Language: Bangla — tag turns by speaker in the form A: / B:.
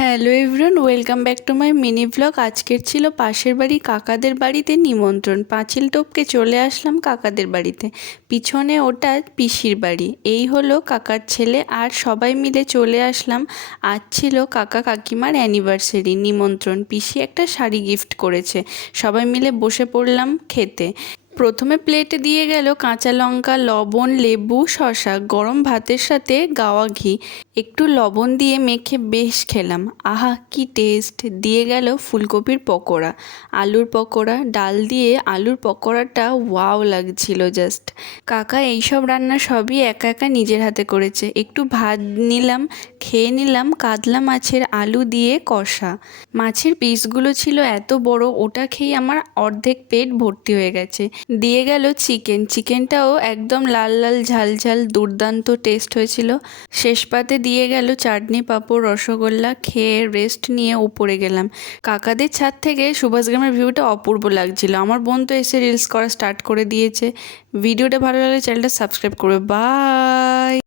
A: Hello everyone, welcome back to my mini blog. আজকের ছিল পাশের বাড়ি কাকাদের বাড়িতে নিমন্ত্রণ। পাঁচিল টপকে চলে আসলাম কাকাদের বাড়িতে। পিছনে ওটা পিসির বাড়ি। এই হলো কাকার ছেলে আর সবাই মিলে চলে আসলাম। আজ ছিল কাকা কাকিমার অ্যানিভার্সারি নিমন্ত্রণ। পিসি একটা শাড়ি গিফট করেছে। সবাই মিলে বসে পড়লাম খেতে। প্রথমে প্লেটে দিয়ে গেল কাঁচা লঙ্কা, লবণ, লেবু, শসা, গরম ভাতের সাথে গাওয়া ঘি। একটু লবণ দিয়ে মেখে বেশ খেলাম। আহা, কি টেস্ট দিয়ে গেল ফুলকপির পকোড়া। আলুর পকোড়া, ডাল দিয়ে আলুর পকোড়াটা ওয়াও লাগছিল জাস্ট কাকা, এইসব রান্না সবই একা একা নিজের হাতে করেছে। একটু ভাত নিলাম, খেয়ে নিলাম কাতলা মাছের আলু দিয়ে কষা। মাছের পিসগুলো ছিল এত বড়, ওটা খেয়ে আমার অর্ধেক পেট ভর্তি হয়ে গেছে। দিয়ে গেল চিকেন। চিকেনটাও একদম লাল লাল, ঝাল ঝাল, দুর্দান্ত টেস্ট হয়েছিল। শেষ পাতে দিয়ে গেল চাটনি, পাঁপড়, রসগোল্লা, খেয়ে রেস্ট নিয়ে উপরে গেলাম। কাকাদের ছাদ থেকে সুভাষগ্রামের ভিউটা অপূর্ব লাগছিল। আমার বোন তো এসে রিলস করা স্টার্ট করে দিয়েছে। ভিডিওটা ভালো লাগলে চ্যানেলটা সাবস্ক্রাইব করবে। বাই